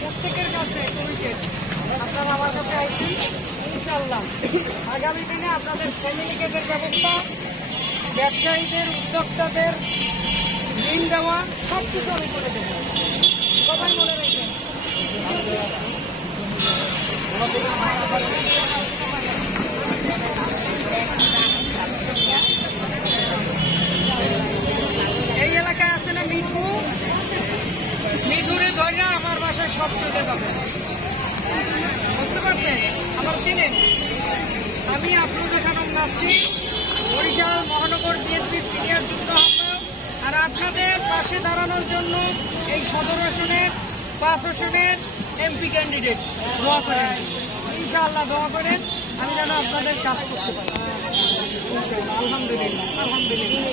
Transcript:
প্রত্যেকের কাছে আপনারা আমার কাছে আসি ইনশাল্লাহ আগামী দিনে আপনাদের ফ্যামিলি কেটের ব্যবস্থা, ব্যবসায়ীদের, উদ্যোক্তাদের ঋণ দেওয়া সব কিছু আমি করে দেব। সবাই মনে রাখবেন। এই এলাকায় আছে না মিঠুরে ধরে আমার বাসায় সব চলে যাবে, বুঝতে পারছেন? আমার চিনেন, আমি আফরোজা খানম নাসরিন, বরিশাল মহানগর বিএনপির সিনিয়র যুগ্ম আহ্বায়ক। আর আপনাদের পাশে দাঁড়ানোর জন্য এই 17 আসনের 5 আসনের এমপি ক্যান্ডিডেট। দোয়া করেন, ইনশাআল্লাহ দোয়া করেন আমি যেন আপনাদের কাজ করতে পারি। আলহামদুলিল্লাহ, আলহামদুলিল্লাহ।